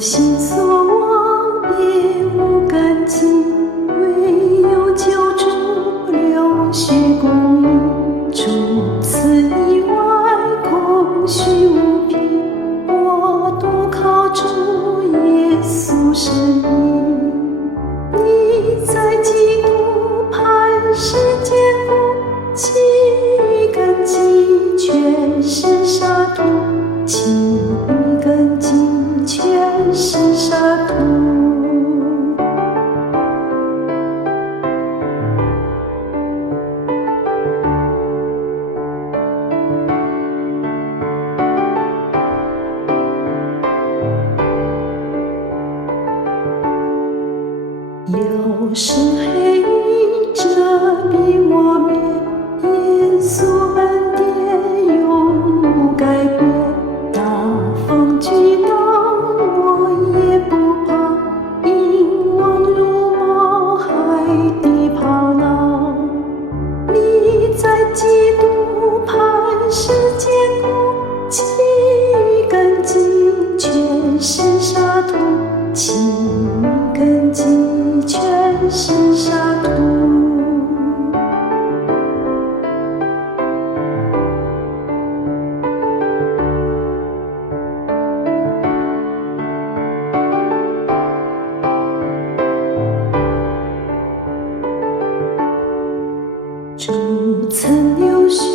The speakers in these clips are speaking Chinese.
心所望，别无干净，唯有救主流血供应。除此以外，空虚无凭。我独靠主耶稣生命。你在基督磐石坚固，其余根基全是沙土，其余根基全是沙土。有时黑云遮蔽我面，耶稣恩典永不改变。大风巨浪我也不怕，因往如冒海的跑浪。你在基督磐石坚固，其余根基全是沙土，其余根基全是沙土。主曾流血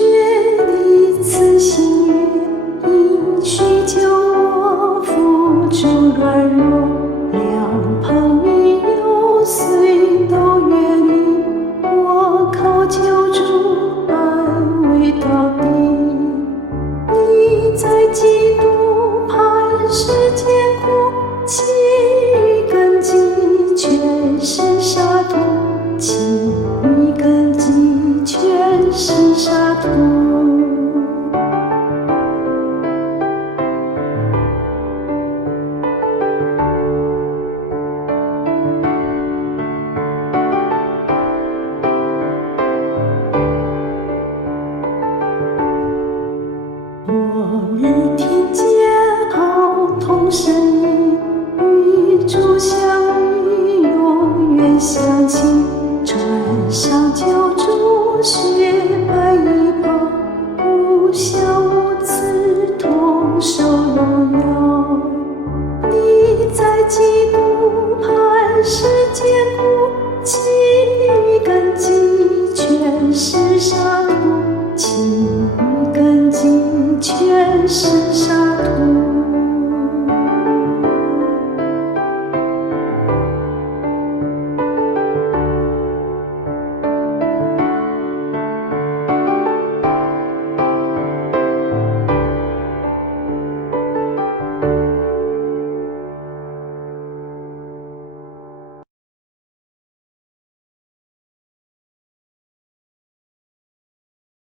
的慈心愿，应许救我付诸软弱。两旁与有虽都远离，我靠救主安慰到底。你在基督磐石坚固，其余根基全是沙土，其余根基全是沙土。我日听见号筒声音，与主相遇，永远相亲。穿上救主雪白衣袍，无瑕无疵，同受荣耀。你在基督